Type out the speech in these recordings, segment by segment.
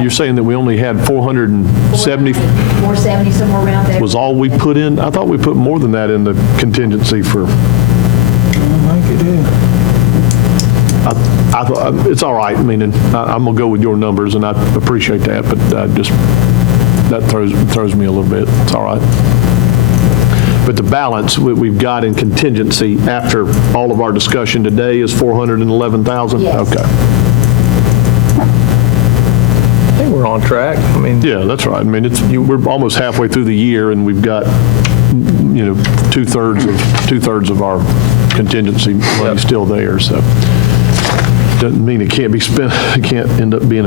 you're saying that we only had 470 470, somewhere around there. was all we put in? I thought we put more than that in the contingency for, I think it is. I thought, it's all right. I mean, and I'm going to go with your numbers, and I appreciate that, but that throws me a little bit. It's all right. But the balance we've got in contingency after all of our discussion today is 411,000? Yes. Okay. I think we're on track. I mean, Yeah, that's right. I mean, we're almost halfway through the year, and we've got, two-thirds of our contingency money still there, so. Doesn't mean it can't be spent, it can't end up being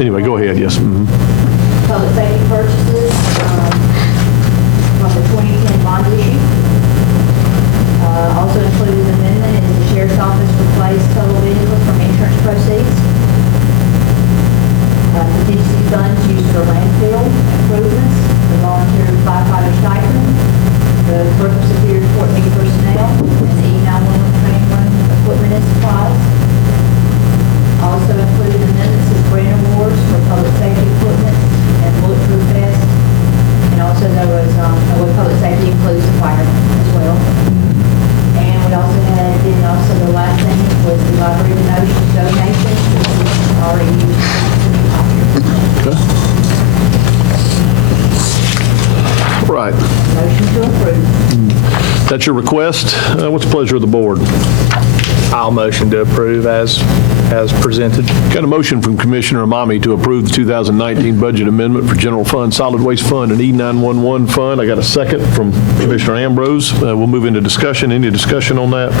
anyway, go ahead, yes. Mm-hmm. Public safety purchases from the 2010 bond issue. Also included an amendment in the sheriff's office to replace total vehicles from insurance proceeds. Contingency funds used for landfill improvements, the volunteer firefighter stipend, the Brooklyn Superior Court meeting personnel, and the E911 training room equipment and supplies. Also included amendments to grant awards for public safety equipment and bulletproof vests. And also there was, public safety includes the firemen as well. And we also had, the last thing was the library donation, which was already used for the Okay. Right. motion to approve. That's your request. What's the pleasure of the board? I'll motion to approve as presented. Got a motion from Commissioner Amami to approve the 2019 budget amendment for General Fund, Solid Waste Fund, and E911 Fund. I got a second from Commissioner Ambrose. We'll move into discussion. Any discussion on that?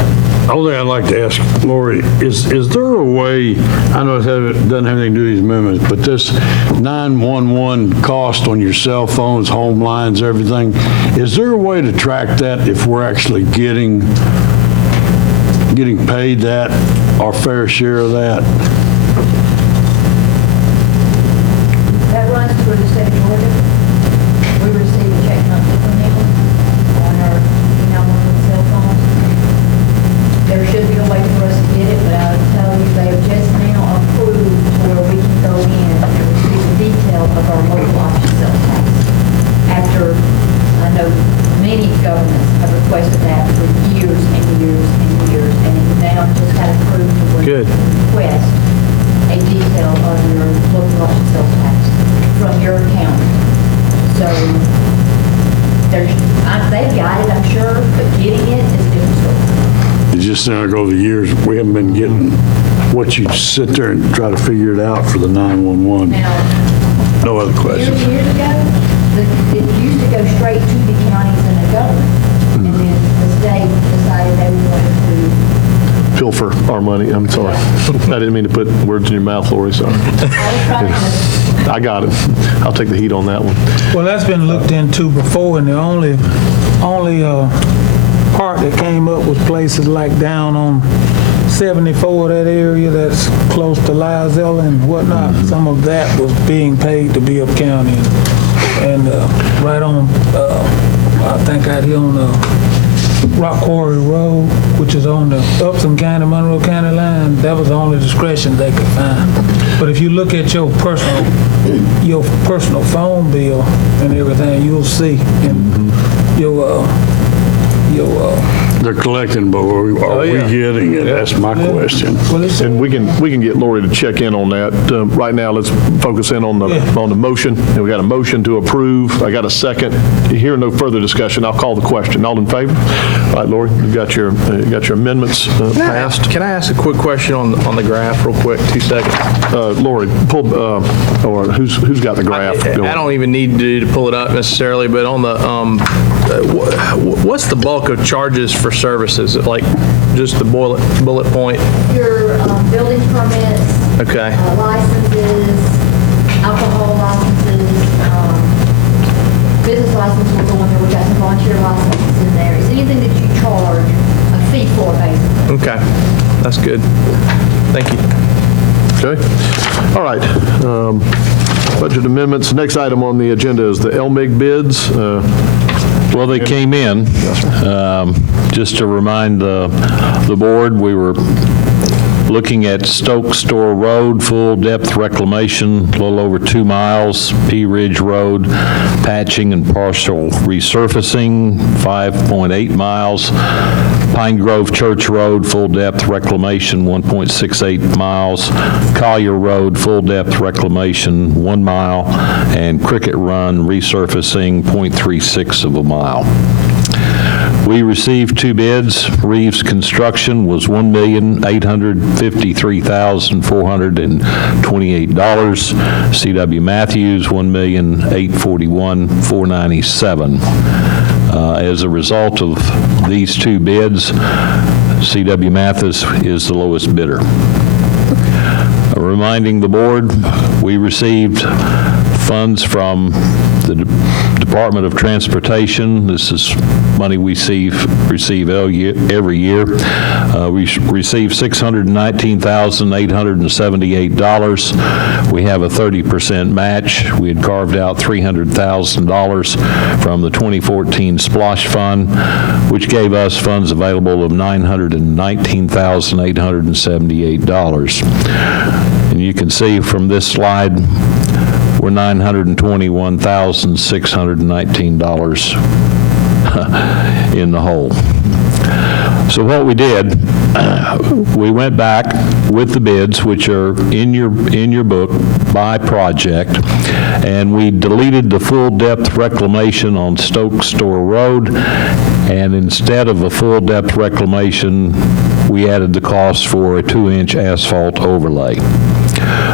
The only thing I'd like to ask Lori is there a way, I know it doesn't have anything to do with these amendments, but this 911 cost on your cell phones, home lines, everything, is there a way to track that if we're actually getting paid that, our fair share of that? That runs through the state of Georgia. We receive a check monthly from them on our, cell phones. There should be a way for us to get it, but I'll tell you, they have just now approved where we can go in and receive the detail of our local option sales tax. After, I know many governments have requested that for years and years and years, and it now just got approved to Good. request a detail of your local option sales tax from your county. So they've got it, I'm sure, but getting it is difficult. It's just now over the years, we haven't been getting what you sit there and try to figure it out for the 911. Now, No other questions. years ago, it used to go straight to the counties and the government, and then the state decided they wanted to. Pilfer our money. I'm sorry. I didn't mean to put words in your mouth, Lori. Sorry. I was trying to. I got it. I'll take the heat on that one. Well, that's been looked into before, and the only part that came up was places like down on 74, that area that's close to Lizelle and whatnot. Some of that was being paid to Bibb County, and right on, I think out here on Rock Quarry Road, which is on the Upson County, Monroe County line, that was the only discretion they could find. But if you look at your personal phone bill and everything, you'll see in your They're collecting, but are we getting it? That's my question. And we can get Lori to check in on that. Right now, let's focus in on the motion. And we got a motion to approve. I got a second. Hear no further discussion. I'll call the question. All in favor? All right, Lori, you've got your amendments passed. Can I ask a quick question on the graph real quick, 2 seconds? Lori, pull, or who's got the graph going? I don't even need to pull it up necessarily, but on the, what's the bulk of charges for services? Like just the bullet point? Your building permits, Okay. licenses, alcohol licenses, business licenses will go in there. We've got some volunteer licenses in there. Is anything that you charge a fee for, basically? Okay. That's good. Thank you. Okay. All right. Budget amendments. Next item on the agenda is the LMIG bids. Well, they came in. Just to remind the board, we were looking at Stokes Store Road, full depth reclamation, a little over 2 miles. Pea Ridge Road, patching and partial resurfacing, 5.8 miles. Pine Grove Church Road, full depth reclamation, 1.68 miles. Collier Road, full depth reclamation, 1 mile. And Cricket Run resurfacing, 0.36 of a mile. We received 2 bids. Reeves Construction was $1,853,428. C.W. Matthews, $1,841,497. As a result of these 2 bids, C.W. Mathis is the lowest bidder. Reminding the board, we received funds from the Department of Transportation. This is money we receive every year. We received $619,878. We have a 30% match. We had carved out $300,000 from the 2014 Splosh Fund, which gave us funds available of $919,878. And you can see from this slide, we're $921,619 in the hole. So what we did, we went back with the bids, which are in your book by project, and we deleted the full depth reclamation on Stokes Store Road, and instead of a full depth reclamation, we added the cost for a 2-inch asphalt overlay.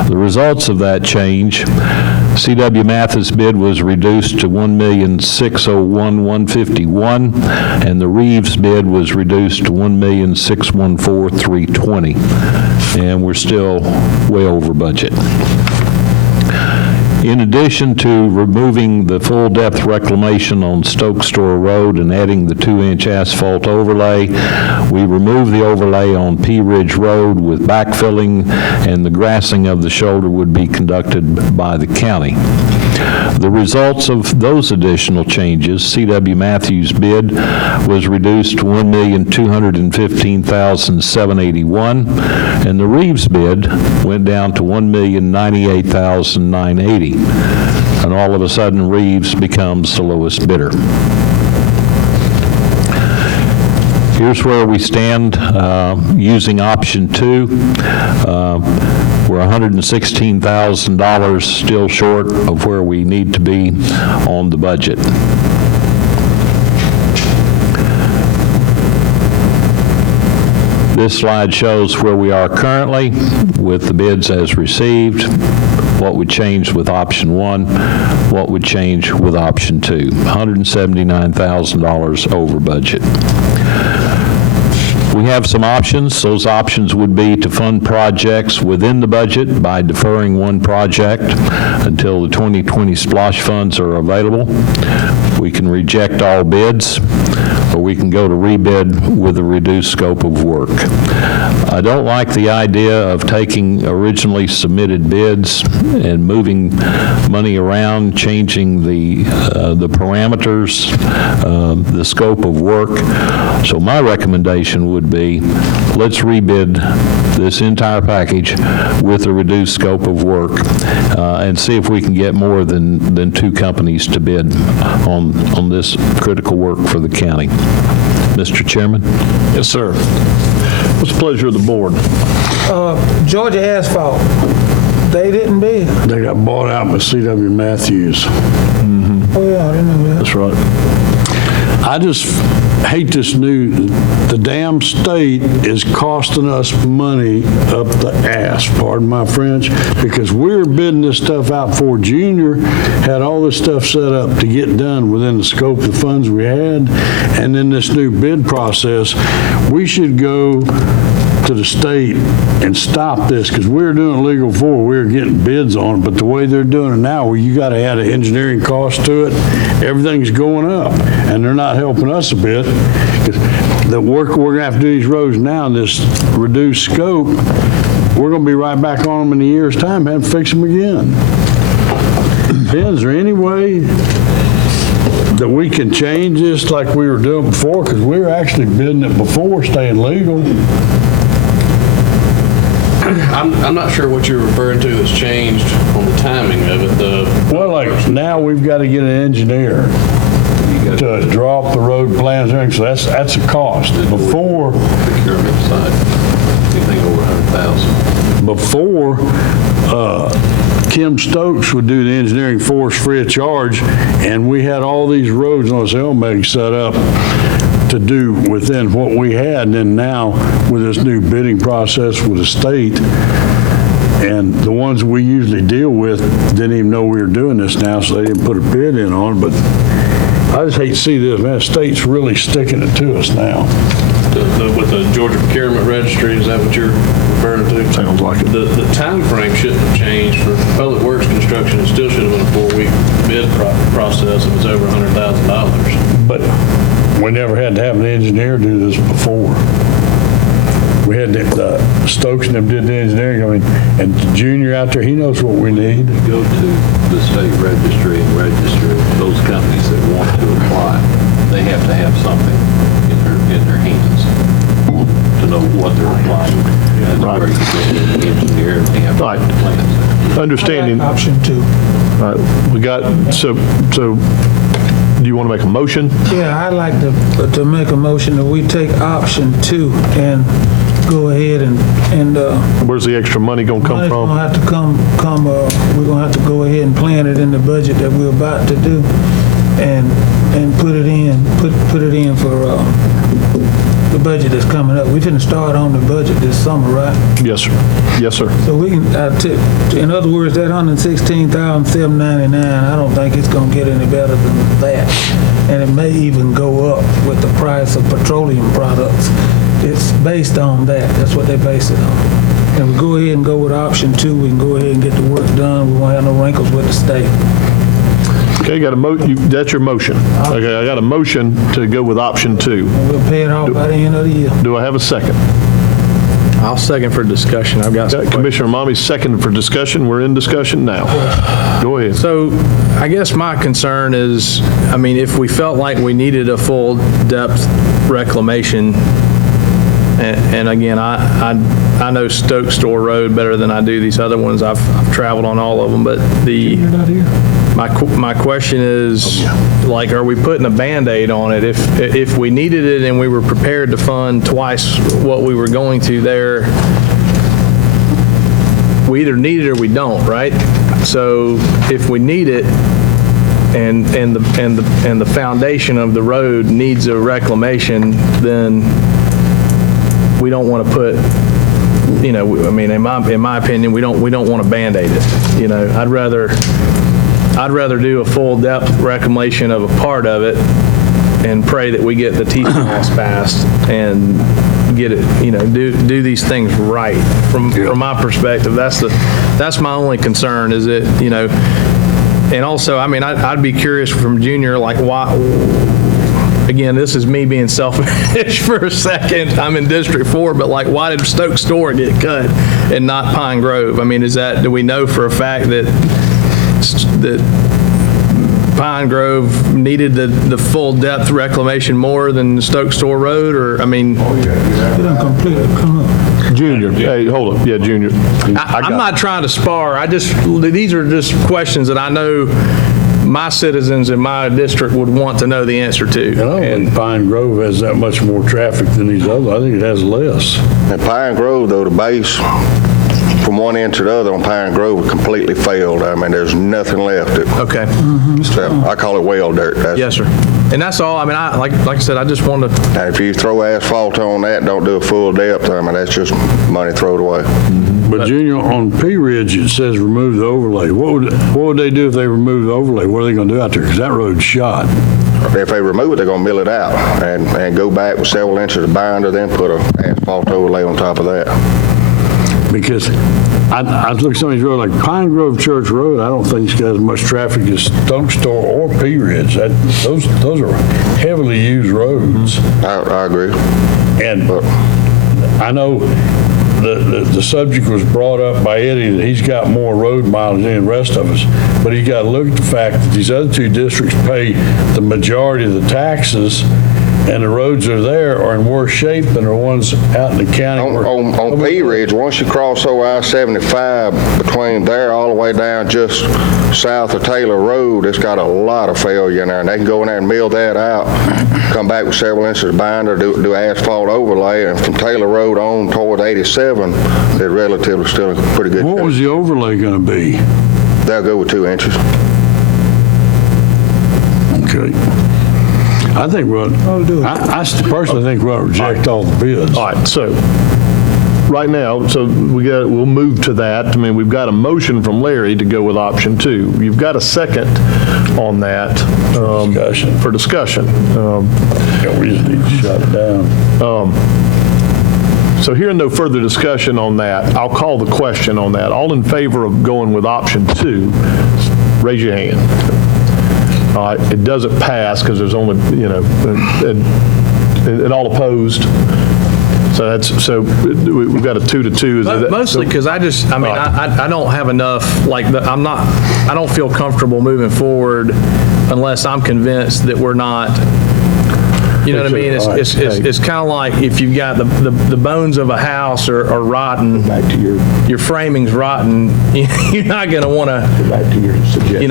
The results of that change, C.W. Mathis' bid was reduced to $1,601,151, and the Reeves bid was reduced to $1,614,320, and we're still way over budget. In addition to removing the full depth reclamation on Stokes Store Road and adding the 2-inch asphalt overlay, we removed the overlay on Pea Ridge Road with backfilling, and the grassing of the shoulder would be conducted by the county. The results of those additional changes, C.W. Matthews' bid was reduced to $1,215,781, and the Reeves bid went down to $1,098,980. And all of a sudden, Reeves becomes the lowest bidder. Here's where we stand using option 2. We're $116,000 still short of where we need to be on the budget. This slide shows where we are currently with the bids as received, what would change with option 1, what would change with option 2. $179,000 over budget. We have some options. Those options would be to fund projects within the budget by deferring one project until the 2020 Splosh funds are available. We can reject all bids, or we can go to rebid with a reduced scope of work. I don't like the idea of taking originally submitted bids and moving money around, changing the parameters, the scope of work. So my recommendation would be, let's rebid this entire package with a reduced scope of work and see if we can get more than 2 companies to bid on this critical work for the county. Mr. Chairman? Yes, sir. What's the pleasure of the board? Georgia Asphalt, they didn't bid. They got bought out by C.W. Matthews. Oh, yeah, I didn't know that. That's right. I just hate this the damn state is costing us money up the ass, pardon my French, because we were bidding this stuff out for Junior, had all this stuff set up to get done within the scope of the funds we had, and then this new bid process, we should go to the state and stop this, because we were doing legal before, we were getting bids on it, but the way they're doing it now, where you got to add an engineering cost to it, everything's going up, and they're not helping us a bit. The work we're going to have to do these roads now in this reduced scope, we're going to be right back on them in a year's time, having to fix them again. Ben, is there any way that we can change this like we were doing before? Because we were actually bidding it before, staying legal. I'm not sure what you're referring to that's changed on the timing of it. Well, like, now we've got to get an engineer to draw up the road plans and everything, so that's a cost. Before, Procurement side, anything over 100,000. before, Kim Stokes would do the engineering for us free of charge, and we had all these roads on Elmeg set up to do within what we had, and then now with this new bidding process with the state, and the ones we usually deal with didn't even know we were doing this now, so they didn't put a bid in on it, but I just hate to see this, man, the state's really sticking it to us now. With the Georgia Procurement Registry, is that what you're referring to? Sounds like it. The time frame shouldn't have changed for public works construction. It still should have been a 4-week bid process if it's over $100,000. But we never had to have an engineer do this before. We had the Stokes and them did the engineering, I mean, and the Junior out there, he knows what we need. Go to the state registry and register those companies that want to apply. They have to have something in their hands to know what they're applying. And Right. where you go to the engineer and they have to Right. have the plans. Understanding, all Option 2. right, we got, so do you want to make a motion? Yeah, I'd like to make a motion that we take option 2 and go ahead and Where's the extra money going to come money's from? gonna have to come, we're gonna have to go ahead and plan it in the budget that we're about to do and put it in for the budget that's coming up. We finna start on the budget this summer, right? Yes, sir. Yes, sir. So we can, in other words, that $116,799, I don't think it's gonna get any better than that. And it may even go up with the price of petroleum products. It's based on that. That's what they base it on. And we go ahead and go with option 2, we can go ahead and get the work done. We won't have no wrinkles with the state. Okay, got that's your motion. Okay, I got a motion to go with option 2. And we'll pay it off by the end of the year. Do I have a second? I'll second for discussion. I've got some questions. Commissioner Mommy, second for discussion. We're in discussion now. Go ahead. So I guess my concern is, I mean, if we felt like we needed a full depth reclamation, and again, I know Stokes Store Road better than I do these other ones. I've traveled on all of them, but my question is, like, are we putting a Band-Aid on it? If we needed it and we were prepared to fund twice what we were going to there, we either need it or we don't, right? So if we need it, and the foundation of the road needs a reclamation, then we don't want to put, you know, I mean, in my opinion, we don't want to Band-Aid it. You know, I'd rather do a full depth reclamation of a part of it and pray that we get the T-Class passed and get it, you know, do these things right. From my perspective, that's my only concern is that, you know, and also, I mean, I'd be curious from Junior, like, why, again, this is me being selfish for a second. I'm in District 4, but like, why did Stokes Store get cut and not Pine Grove? I mean, do we know for a fact that Pine Grove needed the full depth reclamation more than Stokes Store Road? Or, I mean, It done completely come up. Junior, hey, hold up. Yeah, Junior. I'm not trying to spar. These are just questions that I know my citizens in my district would want to know the answer to. I don't think Pine Grove has that much more traffic than these others. I think it has less. At Pine Grove, though, the base from one end to the other on Pine Grove completely failed. I mean, there's nothing left. Okay. I call it well dirt. Yes, sir. And that's all. I mean, like I said, I just wanted to. And if you throw asphalt on that, don't do a full depth, I mean, that's just money thrown away. But Junior, on P Ridge, it says remove the overlay. What would they do if they remove the overlay? What are they going to do out there? Because that road's shot. If they remove it, they're going to mill it out and go back with several inches of binder, then put an asphalt overlay on top of that. Because I look at some of these roads, like Pine Grove Church Road, I don't think it's got as much traffic as Stokes Store or P Ridge. Those are heavily used roads. I agree. And I know the subject was brought up by Eddie that he's got more road mileage than the rest of us, but you got to look at the fact that these other two districts pay the majority of the taxes And the roads are there are in worse shape than the ones out in the county. On P Ridge, once you cross over I-75, between there all the way down just south of Taylor Road, it's got a lot of failure in there, and they can go in there and mill that out, come back with several inches of binder, do asphalt overlay, and from Taylor Road on toward 87, they're relatively still in pretty good shape. What was the overlay going to be? They'll go with 2 inches. Okay. I think I personally think we'll reject all the bids. All right, so, right now, we'll move to that. I mean, we've got a motion from Larry to go with option 2. You've got a second on that. Discussion. For discussion. Yeah, we just need to shut it down. So hearing no further discussion on that, I'll call the question on that. All in favor of going with option 2, raise your hand. All right, it doesn't pass because there's only, and all opposed. So we've got a 2-2. Mostly because I don't have enough, I don't feel comfortable moving forward unless I'm convinced that we're not, you know what I mean? It's kind of like if you've got the bones of a house are rotten, Back to your framing's rotten, you're not going to want to, back to your suggestion.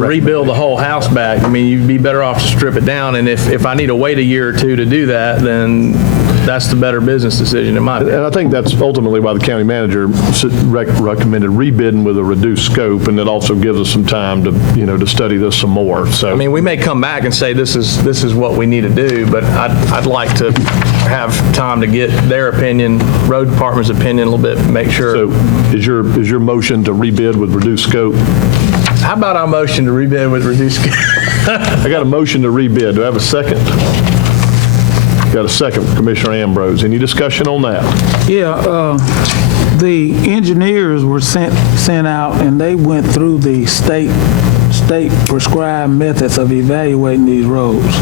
rebuild the whole house back. I mean, you'd be better off to strip it down. And if I need to wait a year or 2 to do that, then that's the better business decision in my opinion. And I think that's ultimately why the county manager recommended rebidding with a reduced scope, and it also gives us some time to study this some more. So I mean, we may come back and say this is what we need to do, but I'd like to have time to get their opinion, road department's opinion a little bit, make sure. So is your motion to rebid with reduced scope? How about our motion to rebid with reduced scope? I got a motion to rebid. Do I have a second? Got a second from Commissioner Ambrose. Any discussion on that? Yeah, the engineers were sent out, and they went through the state prescribed methods of evaluating these roads,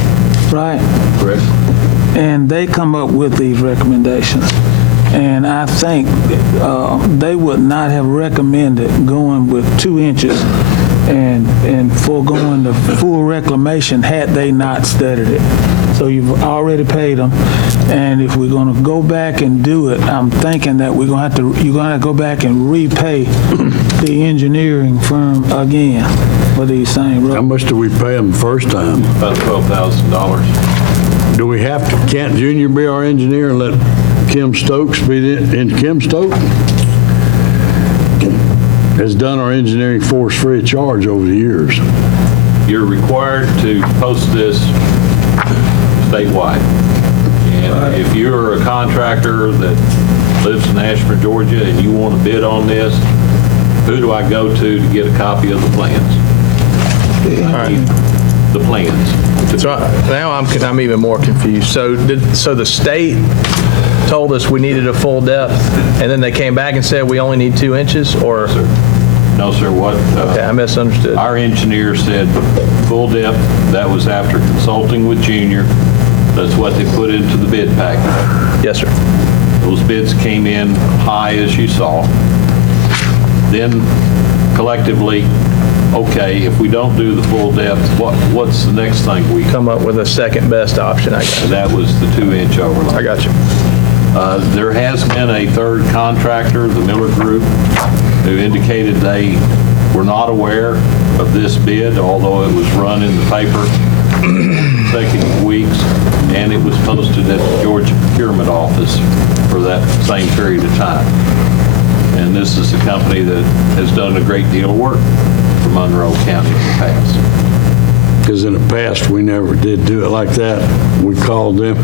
right? Correct. And they come up with these recommendations. And I think they would not have recommended going with 2 inches and foregoing the full reclamation had they not studied it. So you've already paid them, and if we're going to go back and do it, I'm thinking that you're going to have to go back and repay the engineering firm again for these same How roads. much do we pay them the first time? About $12,000. Do we have to, can't Junior be our engineer and let Kim Stokes be Kim Stokes has done our engineering for us free of charge over the years. You're required to post this statewide. And if you're a contractor that lives in Ashburn, Georgia, and you want to bid on this, who do I go to get a copy of the plans? The plans. So now I'm even more confused. So the state told us we needed a full depth, and then they came back and said we only need 2 inches, or? No, sir, what? Okay, I misunderstood. Our engineer said full depth. That was after consulting with Junior. That's what they put into the bid package. Yes, sir. Those bids came in high, as you saw. Then collectively, okay, if we don't do the full depth, what's the next thing we Come up with a second best option, I guess. And that was the 2-inch overlay. I got you. There has been a third contractor, the Miller Group, who indicated they were not aware of this bid, although it was run in the paper consecutive weeks, and it was posted at the Georgia Procurement Office for that same period of time. And this is a company that has done a great deal of work for Monroe County in the past. Because in the past, we never did do it like that. We called them,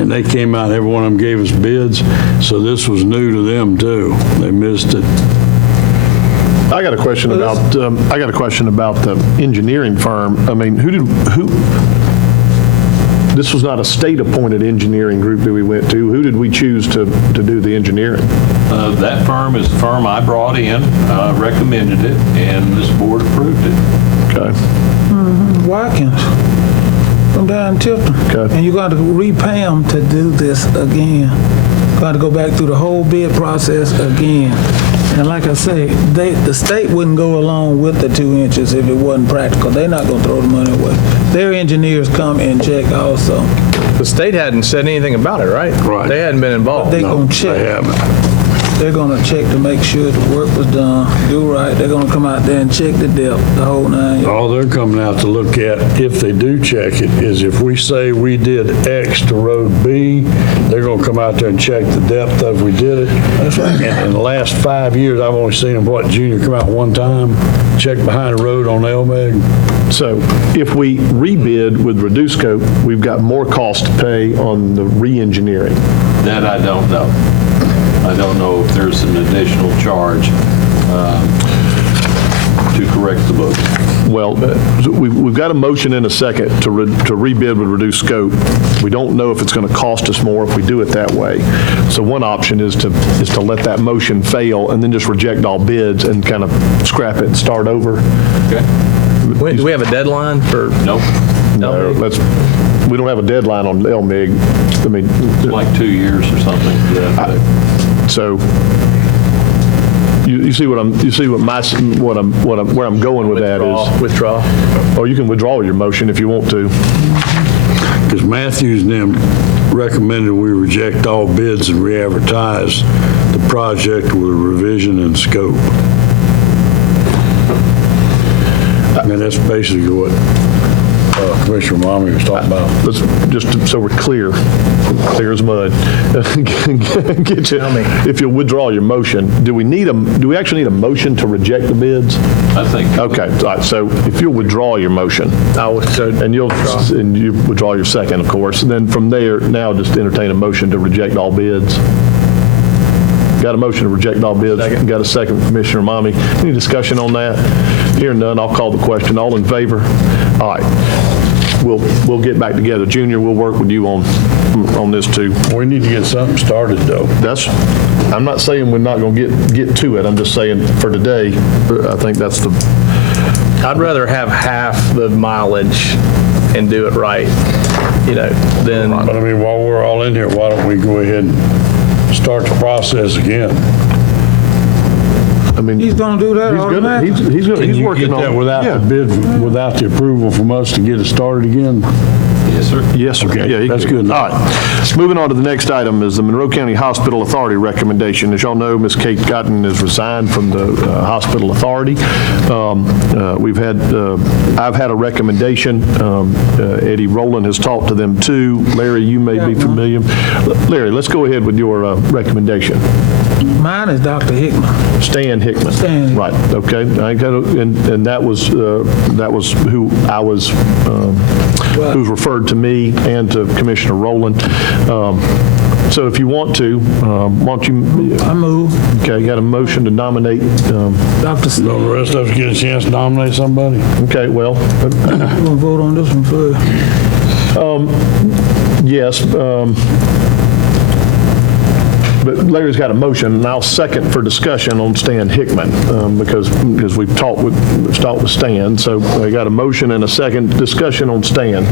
and they came out, every one of them gave us bids, so this was new to them, too. They missed it. I got a question about the engineering firm. I mean, this was not a state-appointed engineering group that we went to. Who did we choose to do the engineering? That firm is the firm I brought in, recommended it, and this board approved it. Okay. Watkins from down in Tilton. Okay. And you're going to repay them to do this again. Going to go back through the whole bid process again. And like I say, the state wouldn't go along with the 2 inches if it wasn't practical. They're not gonna throw the money away. Their engineers come and check also. The state hadn't said anything about it, right? Right. They hadn't been involved. They gonna They check. haven't. They're gonna check to make sure the work was done, do right. They're gonna come out there and check the depth, the whole 9 yards. All they're coming out to look at, if they do check it, is if we say we did X to road B, they're gonna come out there and check the depth of we did it. That's right. And in the last 5 years, I've only seen them, Junior come out one time, check behind the road on LMEG. So if we rebid with reduced scope, we've got more cost to pay on the re-engineering. That I don't know. I don't know if there's an additional charge to correct the book. Well, we've got a motion in a second to rebid with reduced scope. We don't know if it's going to cost us more if we do it that way. So one option is to let that motion fail and then just reject all bids and kind of scrap it and start over. Okay? Do we have a deadline for? Nope. No, we don't have a deadline on LMIG. I mean, It's like 2 years or something. Yeah. so you see where I'm going with that is. Withdraw. Or you can withdraw your motion if you want to. Because Matthews and them recommended we reject all bids and re-advertise the project with a revision in scope. I mean, that's basically what Commissioner Mommy was talking about. Let's just so we're clear as mud. Get you, if you'll withdraw your motion, do we actually need a motion to reject the bids? I think. Okay, all right, so if you'll withdraw your motion, and you withdraw your second, of course, and then from there, now just entertain a motion to reject all bids. Got a motion to reject all bids. Second. Got a second from Commissioner Mommy. Any discussion on that? Hearing none, I'll call the question. All in favor? All right. We'll get back together. Junior, we'll work with you on this too. We need to get something started, though. I'm not saying we're not going to get to it. I'm just saying for today, I think that's the. I'd rather have half the mileage and do it right, than. But I mean, while we're all in here, why don't we go ahead and start the process again? I mean, He's gonna do that automatically. He's working Get that on. without Yeah. the bid, without the approval from us to get it started again? Yes, sir. Yes, sir. Okay, Yeah, he that's could. good. All right. Moving on to the next item is the Monroe County Hospital Authority recommendation. As y'all know, Ms. Kate Cotton has resigned from the Hospital Authority. I've had a recommendation. Eddie Rowland has talked to them too. Larry, you may be familiar. Larry, let's go ahead with your recommendation. Mine is Dr. Hickman. Stan Hickman. Stan. Right, okay. And that was who I was, who's referred to me and to Commissioner Rowland. So if you want to, why don't you, I move. okay, you got a motion to nominate, Dr. Stan. Don't the rest of us get a chance to nominate somebody? okay, well, We're gonna vote on this one first. yes. But Larry's got a motion, and I'll second for discussion on Stan Hickman, because we've talked with Stan. So I got a motion and a second discussion on Stan.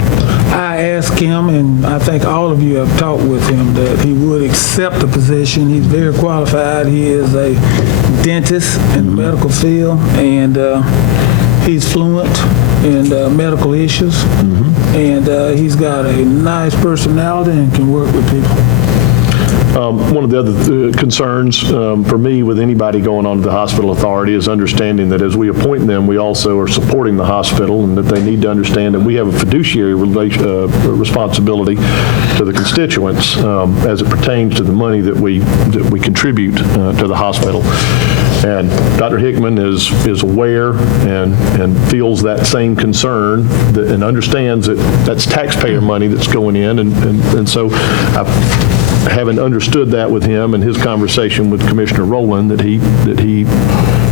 I asked him, and I think all of you have talked with him, that he would accept the position. He's very qualified. He is a dentist in the medical field, and he's fluent in medical issues. And he's got a nice personality and can work with people. One of the other concerns for me with anybody going on to the hospital authority is understanding that as we appoint them, we also are supporting the hospital, and that they need to understand that we have a fiduciary responsibility to the constituents as it pertains to the money that we contribute to the hospital. And Dr. Hickman is aware and feels that same concern and understands that that's taxpayer money that's going in, and so having understood that with him and his conversation with Commissioner Rowland, that he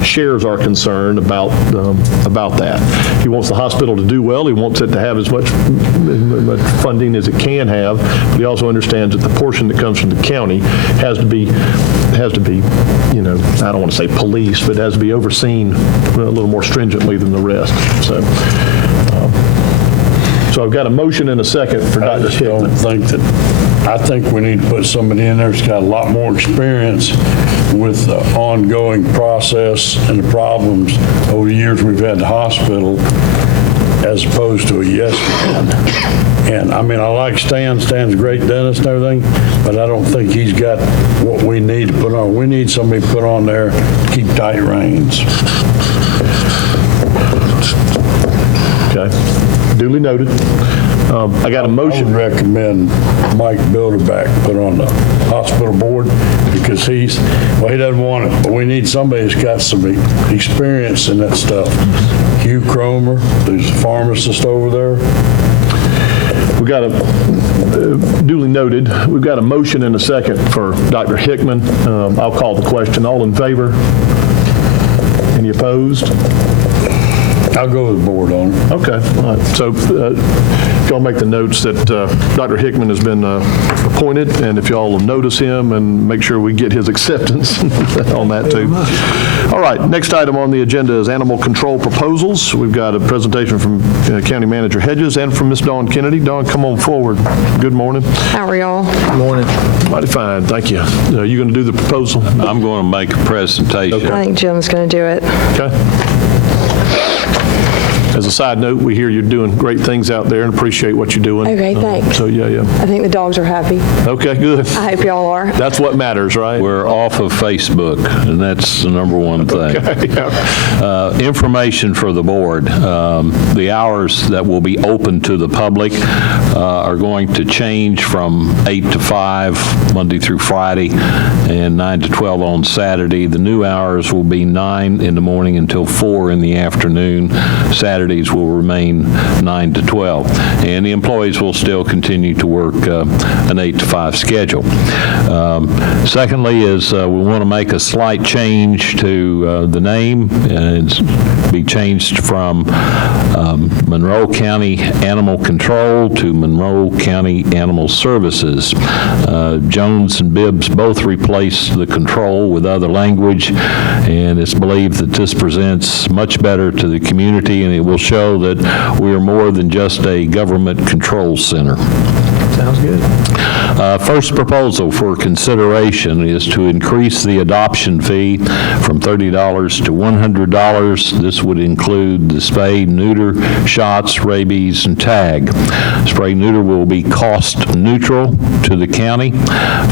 shares our concern about that. He wants the hospital to do well. He wants it to have as much funding as it can have, but he also understands that the portion that comes from the county has to be, I don't want to say policed, but has to be overseen a little more stringently than the rest. So I've got a motion and a second for I Dr. just don't Hickman. think that I think we need to put somebody in there that's got a lot more experience with the ongoing process and the problems over the years we've had the hospital, as opposed to a yes man. And I mean, I like Stan. Stan's a great dentist and everything, but I don't think he's got what we need to put on. We need somebody put on there to keep tight reins. Okay. Duly noted. I got a I would motion. recommend Mike Bilderback put on the hospital board because he doesn't want it, but we need somebody that's got some experience in that stuff. Hugh Cromer, who's a pharmacist over there. We got a, duly noted, we've got a motion and a second for Dr. Hickman. I'll call the question. All in favor? Any opposed? I'll go with the board on it. Okay, all right. So if y'all make the notes that Dr. Hickman has been appointed, and if y'all will notice him and make sure we get his acceptance on that too. All right, next item on the agenda is animal control proposals. We've got a presentation from County Manager Hedges and from Ms. Dawn Kennedy. Dawn, come on forward. Good morning. How are y'all? Morning. Mighty fine, thank you. You going to do the proposal? I'm going to make a presentation. I think Jim's going to do it. Okay. As a side note, we hear you're doing great things out there and appreciate what you're doing. Okay, thanks. So, yeah. I think the dogs are happy. Okay, good. I hope y'all are. That's what matters, right? We're off of Facebook, and that's the number one thing. Information for the board. The hours that will be open to the public are going to change from 8 to 5, Monday through Friday, and 9 to 12 on Saturday. The new hours will be 9 in the morning until 4 in the afternoon. Saturdays will remain 9 to 12. And the employees will still continue to work an 8 to 5 schedule. Secondly is we want to make a slight change to the name. It's be changed from Monroe County Animal Control to Monroe County Animal Services. Jones and Bibbs both replace the control with other language, and it's believed that this presents much better to the community, and it will show that we are more than just a government control center. Sounds good. First proposal for consideration is to increase the adoption fee from $30 to $100. This would include the spay, neuter, shots, rabies, and tag. Spay neuter will be cost neutral to the county.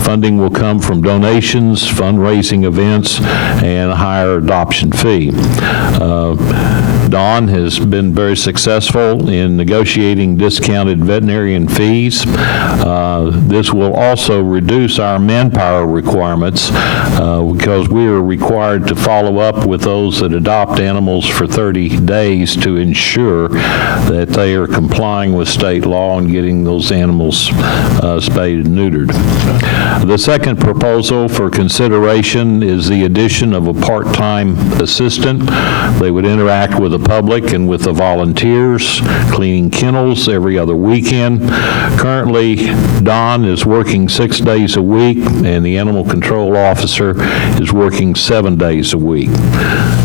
Funding will come from donations, fundraising events, and a higher adoption fee. Dawn has been very successful in negotiating discounted veterinarian fees. This will also reduce our manpower requirements because we are required to follow up with those that adopt animals for 30 days to ensure that they are complying with state law and getting those animals spayed and neutered. The second proposal for consideration is the addition of a part-time assistant. They would interact with the public and with the volunteers, cleaning kennels every other weekend. Currently, Don is working 6 days a week, and the animal control officer is working 7 days a week.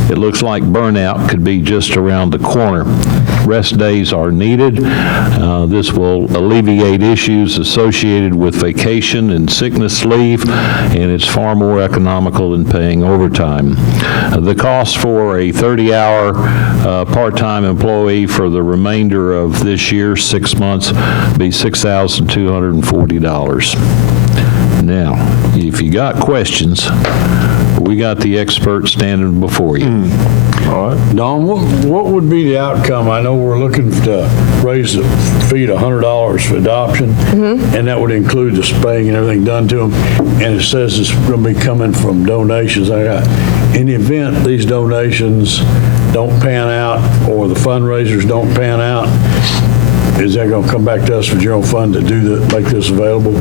It looks like burnout could be just around the corner. Rest days are needed. This will alleviate issues associated with vacation and sickness leave, and it's far more economical than paying overtime. The cost for a 30-hour part-time employee for the remainder of this year, 6 months, be $6,240. Now, if you got questions, we got the expert standing before you. All right. Don, what would be the outcome? I know we're looking to raise the fee to $100 for adoption, and that would include the spaying and everything done to them, and it says it's going to be coming from donations. In the event these donations don't pan out or the fundraisers don't pan out, is that going to come back to us for general fund to make this available?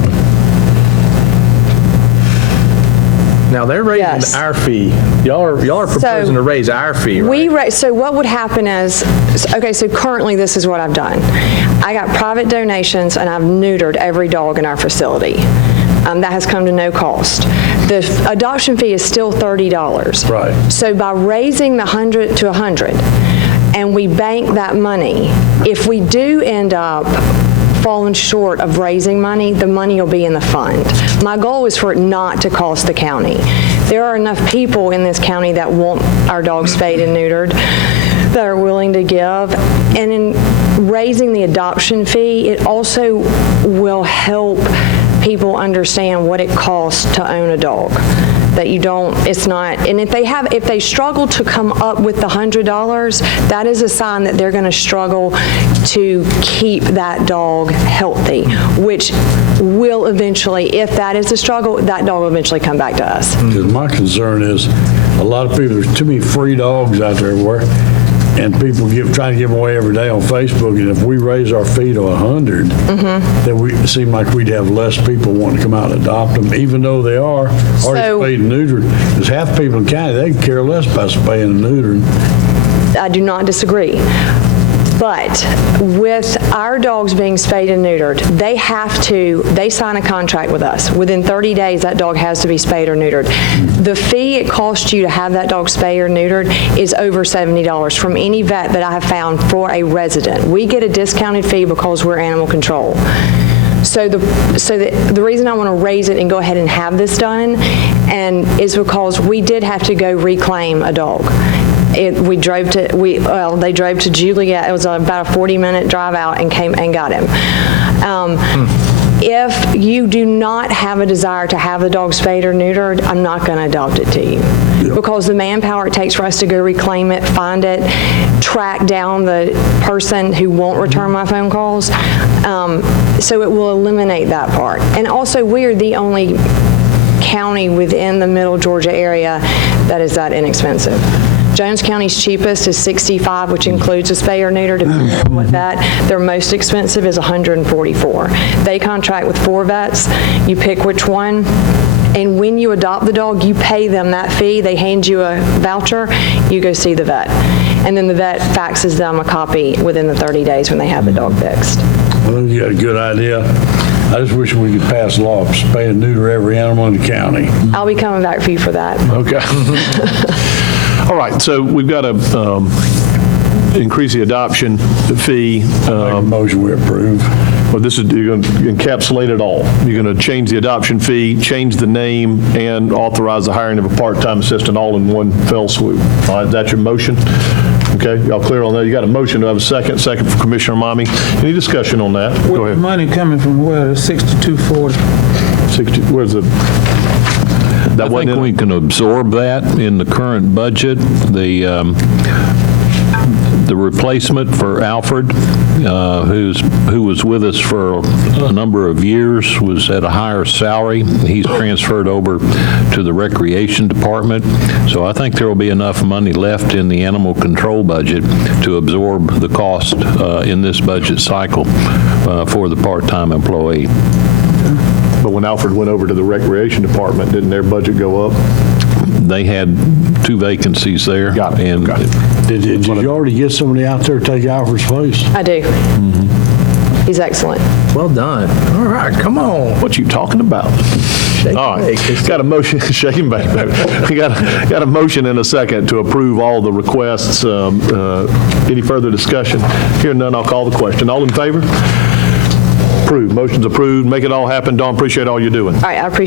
Now, they're raising Yes. our fee. Y'all are proposing to raise our fee, right? So what would happen is, okay, so currently this is what I've done. I got private donations and I've neutered every dog in our facility. That has come to no cost. The adoption fee is still $30. Right. So by raising the 100 to 100, and we bank that money, if we do end up fallen short of raising money, the money will be in the fund. My goal is for it not to cost the county. There are enough people in this county that want our dogs spayed and neutered that are willing to give. And in raising the adoption fee, it also will help people understand what it costs to own a dog. That you don't, it's not, and if they struggle to come up with the $100, that is a sign that they're going to struggle to keep that dog healthy, which will eventually, if that is a struggle, that dog will eventually come back to us. Because my concern is, a lot of people, there's too many free dogs out there everywhere, and people trying to give away every day on Facebook, and if we raise our fee to 100, then it seem like we'd have less people wanting to come out and adopt them, even though they are already spayed and neutered. Because half the people in the county, they care less about spaying and neutering. I do not disagree. But with our dogs being spayed and neutered, they sign a contract with us. Within 30 days, that dog has to be spayed or neutered. The fee it costs you to have that dog spayed or neutered is over $70 from any vet that I have found for a resident. We get a discounted fee because we're animal control. So the reason I want to raise it and go ahead and have this done is because we did have to go reclaim a dog. They drove to Juliet. It was about a 40-minute drive out and came and got him. If you do not have a desire to have the dog spayed or neutered, I'm not going to adopt it to you. Because the manpower it takes for us to go reclaim it, find it, track down the person who won't return my phone calls. So it will eliminate that part. And also, we're the only county within the middle Georgia area that is that inexpensive. Jones County's cheapest is $65, which includes a spay or neuter, depending on what vet. Their most expensive is $144. They contract with 4 vets. You pick which one. And when you adopt the dog, you pay them that fee. They hand you a voucher. You go see the vet. And then the vet faxes them a copy within the 30 days when they have the dog fixed. I think you got a good idea. I just wish we could pass a law of spay and neuter every animal in the county. I'll be coming back for you for that. Okay. All right, so we've got to increase the adoption fee. Make a motion we approve. Well, you're going to encapsulate it all. You're going to change the adoption fee, change the name, and authorize the hiring of a part-time assistant all in one fell swoop. All right, that's your motion? Okay, y'all clear on that? You got a motion. Do I have a second? Second for Commissioner Mommy. Any discussion on that? Go With the ahead. money coming from where? It's $62.40. 60, where's the? I think we can absorb that in the current budget. The replacement for Alfred, who was with us for a number of years, was at a higher salary. He's transferred over to the Recreation Department. So I think there will be enough money left in the animal control budget to absorb the cost in this budget cycle for the part-time employee. But when Alfred went over to the Recreation Department, didn't their budget go up? They had 2 vacancies there. Got it. And Okay. Did you already get somebody out there to take Alfred's place? I do. He's excellent. Well done. All right, come on. What you talking about? Shake All and right, bake. got a motion, shake and bake, baby. We got a motion and a second to approve all the requests. Any further discussion? Hearing none, I'll call the question. All in favor? Approved. Motion's approved. Make it all happen. Dawn, appreciate all you're doing. All right, I appreciate